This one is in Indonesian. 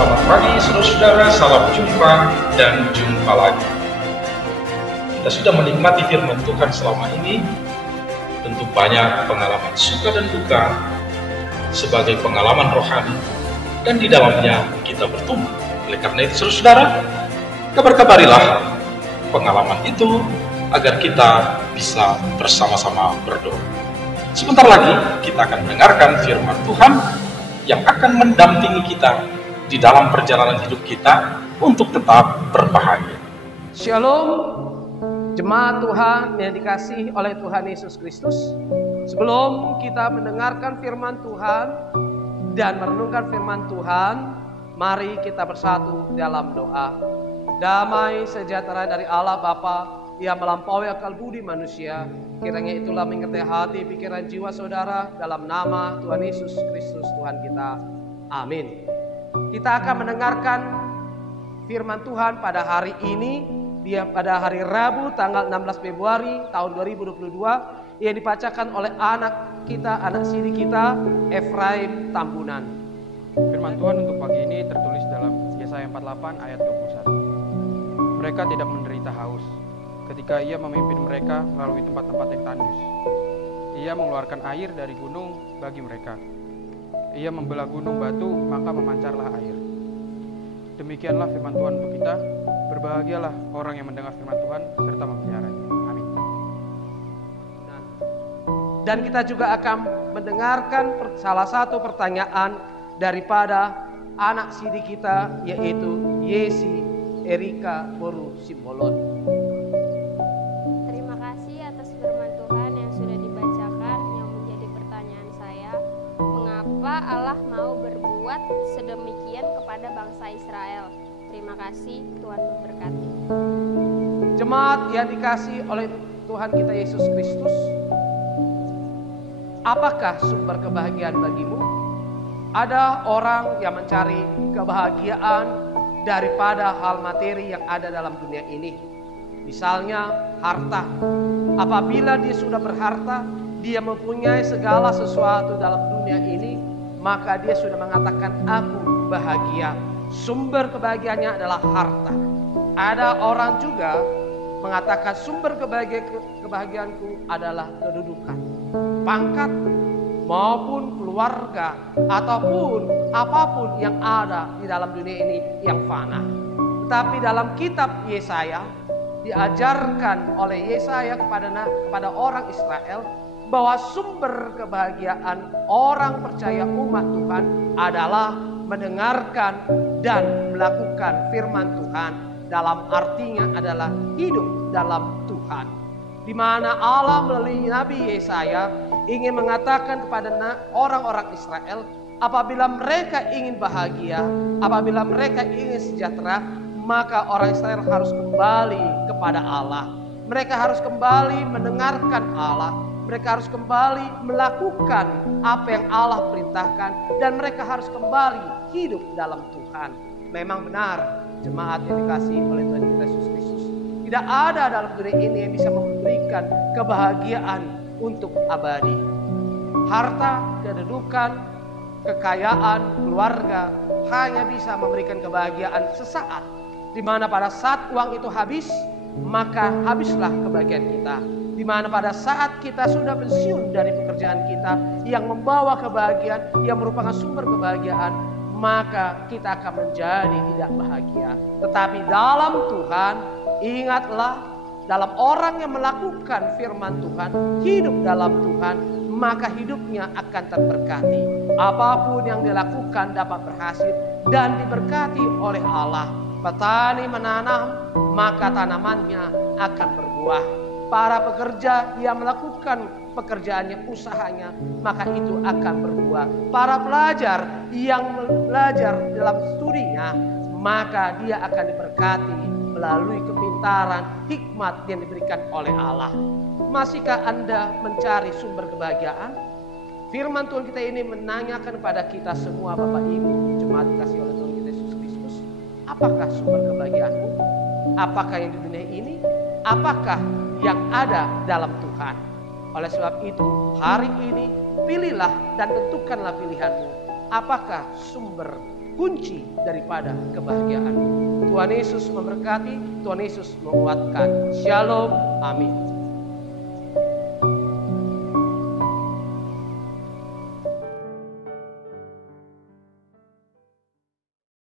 Selamat pagi saudara-saudara, salam jumpa dan jumpa lagi. Kita sudah menikmati firman Tuhan selama ini, tentu banyak pengalaman suka dan duka sebagai pengalaman rohani, dan di dalamnya kita bertumbuh. Oleh karena itu saudara-saudara, kabar-kabarilah pengalaman itu agar kita bisa bersama-sama berdoa. Sebentar lagi kita akan mendengarkan firman Tuhan yang akan mendampingi kita di dalam perjalanan hidup kita untuk tetap berbahagia. Shalom, jemaat Tuhan yang dikasihi oleh Tuhan Yesus Kristus. Sebelum kita mendengarkan firman Tuhan dan merenungkan firman Tuhan, mari kita bersatu dalam doa. Damai sejahtera dari Allah Bapa yang melampaui akal budi manusia, kiranya itulah mengerti hati, pikiran, jiwa saudara, dalam nama Tuhan Yesus Kristus Tuhan kita. Amin. Kita akan mendengarkan firman Tuhan pada hari ini, pada hari Rabu tanggal 16 Februari tahun 2022, yang dibacakan oleh anak siri kita, Efraim Tambunan. Firman Tuhan untuk pagi ini tertulis dalam Yesaya 48 ayat 21. Mereka tidak menderita haus ketika Ia memimpin mereka melalui tempat-tempat yang tandus. Ia mengeluarkan air dari gunung bagi mereka. Ia membelah gunung batu, maka memancarlah air. Demikianlah firman Tuhan untuk kita. Berbahagialah orang yang mendengar firman Tuhan serta memeliharanya. Amin. Dan kita juga akan mendengarkan salah satu pertanyaan daripada anak siri kita, yaitu Yesi Erika Boru Simbolon. Terima kasih atas firman Tuhan yang sudah dibacakan, yang menjadi pertanyaan saya. Mengapa Allah mau berbuat sedemikian kepada bangsa Israel? Terima kasih, Tuhan memberkati. Jemaat yang dikasihi oleh Tuhan kita Yesus Kristus, apakah sumber kebahagiaan bagimu? Ada orang yang mencari kebahagiaan daripada hal materi yang ada dalam dunia ini. Misalnya harta. Apabila dia sudah berharta, dia mempunyai segala sesuatu dalam dunia ini, maka dia sudah mengatakan aku bahagia. Sumber kebahagiaannya adalah harta. Ada orang juga mengatakan sumber kebahagiaanku adalah kedudukan, pangkat, maupun keluarga, ataupun apapun yang ada di dalam dunia ini yang fana. Tetapi dalam kitab Yesaya diajarkan oleh Yesaya kepada orang Israel bahwa sumber kebahagiaan orang percaya umat Tuhan adalah mendengarkan dan melakukan firman Tuhan. Dalam artinya adalah hidup dalam Tuhan, di mana Allah melalui Nabi Yesaya ingin mengatakan kepada orang-orang Israel, apabila mereka ingin bahagia, apabila mereka ingin sejahtera, maka orang Israel harus kembali kepada Allah. Mereka harus kembali mendengarkan Allah. Mereka harus kembali melakukan apa yang Allah perintahkan. Dan mereka harus kembali hidup dalam Tuhan. Memang benar, jemaat yang dikasihi oleh Tuhan Yesus Kristus, tidak ada dalam dunia ini yang bisa memberikan kebahagiaan untuk abadi. Harta, kedudukan, kekayaan, keluarga hanya bisa memberikan kebahagiaan sesaat, di mana pada saat uang itu habis, maka habislah kebahagiaan kita. Di mana pada saat kita sudah pensiun dari pekerjaan kita yang membawa kebahagiaan, yang merupakan sumber kebahagiaan, maka kita akan menjadi tidak bahagia. Tetapi dalam Tuhan, ingatlah, dalam orang yang melakukan firman Tuhan, hidup dalam Tuhan, maka hidupnya akan terberkati. Apapun yang dilakukan dapat berhasil dan diberkati oleh Allah. Petani menanam, maka tanamannya akan berbuah. Para pekerja yang melakukan pekerjaannya, usahanya, maka itu akan berbuah. Para pelajar yang belajar dalam studinya, maka dia akan diberkati melalui kepintaran, hikmat yang diberikan oleh Allah. Masihkah Anda mencari sumber kebahagiaan? Firman Tuhan kita ini menanyakan kepada kita semua, Bapak Ibu, jemaat dikasihi oleh Tuhan kita Yesus Kristus, apakah sumber kebahagiaanmu? Apakah yang di dunia ini? Apakah yang ada dalam Tuhan? Oleh sebab itu, hari ini pilihlah dan tentukanlah pilihanmu. Apakah sumber kunci daripada kebahagiaanmu. Tuhan Yesus memberkati, Tuhan Yesus menguatkan. Shalom, amin.